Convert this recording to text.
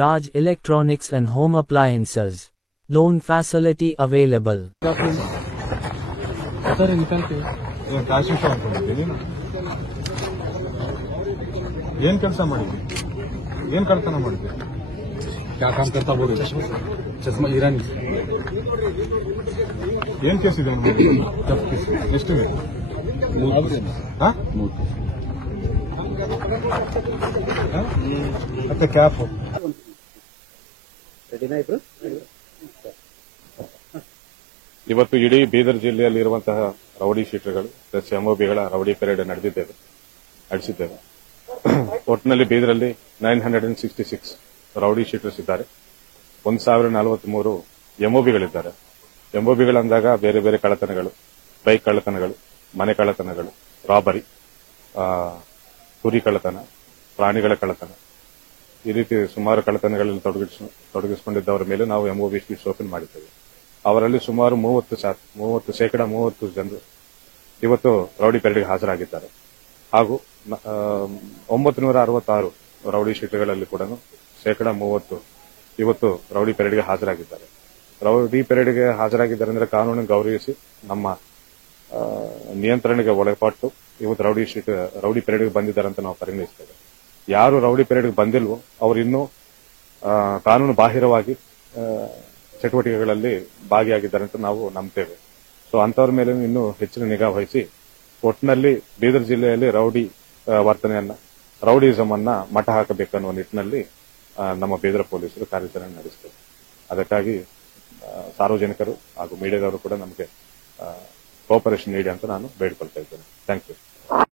Raj Electronics and Home Appliances. Loan facility available. ಏನ್ ಕೆಲಸ ಮಾಡಿದ್ವಿ, ಏನ್ ಕಳ್ತನ ಮಾಡಿದ್ವಿ, क्या काम करता बोलो चश्मा ईरानी ಏನ್ ಕೇಸ್ ಇದೆ ಎಷ್ಟಿದೆ? ಮತ್ತೆ ಕ್ಯಾಪ್ ಇವತ್ತು ಇಡೀ ಬೀದರ್ ಜಿಲ್ಲೆಯಲ್ಲಿರುವಂತಹ ರೌಡಿ ಶೀಟರ್ಗಳು ಪ್ಲಸ್ ಎಂಒಬಿಗಳ ರೌಡಿ ಪೆರೇಡ್ ನಡೆಸಿದ್ದೇವೆ. ಒಟ್ಟಿನಲ್ಲಿ ಬೀದರಲ್ಲಿ 966 ರೌಡಿ ಶೀಟರ್ಸ್ ಇದ್ದಾರೆ. 1043 ಎಂಒಬಿಗಳಿದ್ದಾರೆ. ಎಂಒಬಿಗಳಂದಾಗ ಬೇರೆ ಬೇರೆ ಕಳ್ಳತನಗಳು, ಬೈಕ್ ಕಳ್ಳತನಗಳು, ಮನೆ ಕಳ್ಳತನಗಳು, ರಾಬರಿ, ಕುರಿ ಕಳ್ಳತನ, ಪ್ರಾಣಿಗಳ ಕಳ್ಳತನ, ಈ ರೀತಿ ಸುಮಾರು ಕಳ್ಳತನಗಳಲ್ಲಿ ತೊಡಗಿಸಿಕೊಂಡಿದ್ದವರ ಮೇಲೆ ನಾವು ಎಂಒಬಿ ಶೀಟ್ಸ್ ಓಪನ್ ಮಾಡಿದ್ದೇವೆ. ಅವರಲ್ಲಿ ಸುಮಾರು 30% ಜನರು ಇವತ್ತು ರೌಡಿ ಪೆರೇಡ್ಗೆ ಹಾಜರಾಗಿದ್ದಾರೆ. ಹಾಗೂ 966 ರೌಡಿ ಶೀಟರ್ಗಳಲ್ಲಿ ಕೂಡ 30% ಇವತ್ತು ರೌಡಿ ಪೆರೇಡ್ಗೆ ಹಾಜರಾಗಿದ್ದಾರೆ. ರೌಡಿ ಪೆರೇಡ್ಗೆ ಹಾಜರಾಗಿದ್ದಾರೆ ಅಂದ್ರೆ ಕಾನೂನು ಗೌರವಿಸಿ ನಮ್ಮ ನಿಯಂತ್ರಣಕ್ಕೆ ಒಳಪಟ್ಟು ಇವತ್ತು ರೌಡಿ ಪೆರೇಡ್ಗೆ ಬಂದಿದ್ದಾರೆ ಅಂತ ನಾವು ಪರಿಗಣಿಸ್ತೇವೆ. ಯಾರು ರೌಡಿ ಪೆರೇಡ್ಗೆ ಬಂದಿಲ್ವೋ ಅವರು ಇನ್ನೂ ಕಾನೂನು ಬಾಹಿರವಾಗಿ ಚಟುವಟಿಕೆಗಳಲ್ಲಿ ಭಾಗಿಯಾಗಿದ್ದಾರೆ ಅಂತ ನಾವು ನಂಬ್ತೇವೆ. ಸೊ ಅಂತವರ ಮೇಲೆ ಇನ್ನೂ ಹೆಚ್ಚಿನ ನಿಗಾ ವಹಿಸಿ ಒಟ್ಟಿನಲ್ಲಿ ಬೀದರ್ ಜಿಲ್ಲೆಯಲ್ಲಿ ರೌಡಿ ವರ್ತನೆಯನ್ನ, ರೌಡಿಸಮ್ ಅನ್ನ ಮಟ್ಟ ಹಾಕಬೇಕನ್ನುವ ನಿಟ್ಟಿನಲ್ಲಿ ನಮ್ಮ ಬೀದರ್ ಪೊಲೀಸರು ಕಾರ್ಯಾಚರಣೆ ನಡೆಸ್ತೇವೆ. ಅದಕ್ಕಾಗಿ ಸಾರ್ವಜನಿಕರು ಹಾಗೂ ಮೀಡಿಯಾದವರು ಕೂಡ ನಮಗೆ ಕೋಆಪರೇಷನ್ ನೀಡಿ ಅಂತ ನಾನು ಬೇಡಿಕೊಳ್ತಾ ಇದ್ದೇನೆ. Thank you.